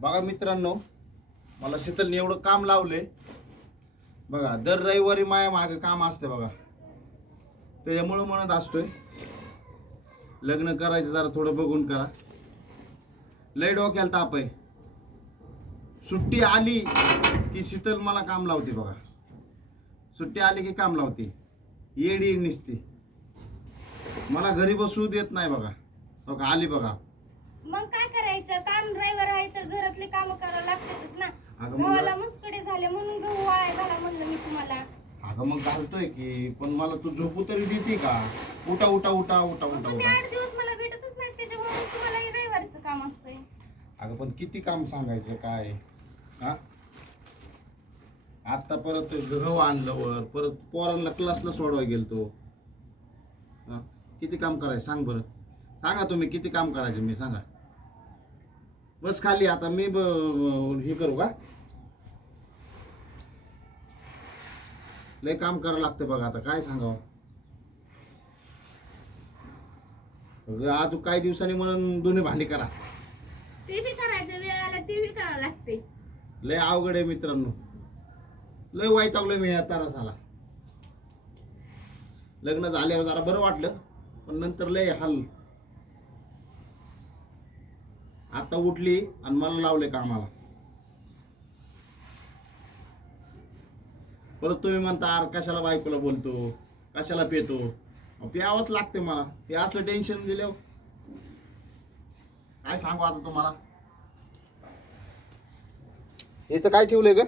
बघा मित्रांनो, मला शीतलने एवढं काम लावले बघा. दर रविवारी माया मागे काम असते बघा. त्याच्यामुळं म्हणत असतोय लग्न करायचं जरा थोडं बघून करा. लय डोक्याला ताप आहे. सुट्टी आली की शीतल मला काम लावते बघा. सुट्टी आली की काम लावते. येडी निसते, मला घरी बसू देत नाही बघा. बघा आली बघा. मग काय करायचं, काम ड्रायव्हर आहे तर घरातले काम करावं लागतातच ना. गव्हाला मुसकडे झाले म्हणून गहू वाळाय घाला म्हणलं मी तुम्हाला. अगं मग घालतोय की, पण मला तू झोपू तरी देते का? उठा उठा उठा उठा उठा तुम्ही उठा. 8 दिवस मला भेटतच नाही, त्याच्यामुळे तुम्हाला हे रविवारचं काम असतंय. अगं पण किती काम सांगायचं काय हा? आता परत गहू आणलं वर, परत पोरांना क्लासला सोडवाय गेलतो. किती काम करायचं सांग बरं. सांगा तुम्ही किती काम करायचं मी सांगा. बस खाली आता मी हे करू का? लय काम करावं लागतं बघा. आता काय सांगावं. आज काही दिवसांनी म्हणून दोन्ही भांडी करा. ते बी करायचं, वेळ आला ते बी करावं लागते. लय अवघड आहे मित्रांनो. लय वैतागलोय मी या त्रासाला. लग्न झाल्यावर जरा बरं वाटलं, पण नंतर लय हाल. आता उठली आणि मला लावले कामाला. परत तुम्ही म्हणता अरे कशाला बायकोला बोलतो, कशाला पेतो. प्यावंच लागते मला. हे असलं टेन्शन दिलं काय सांगू आता तुम्हाला. इथं काय ठेवलंय ग?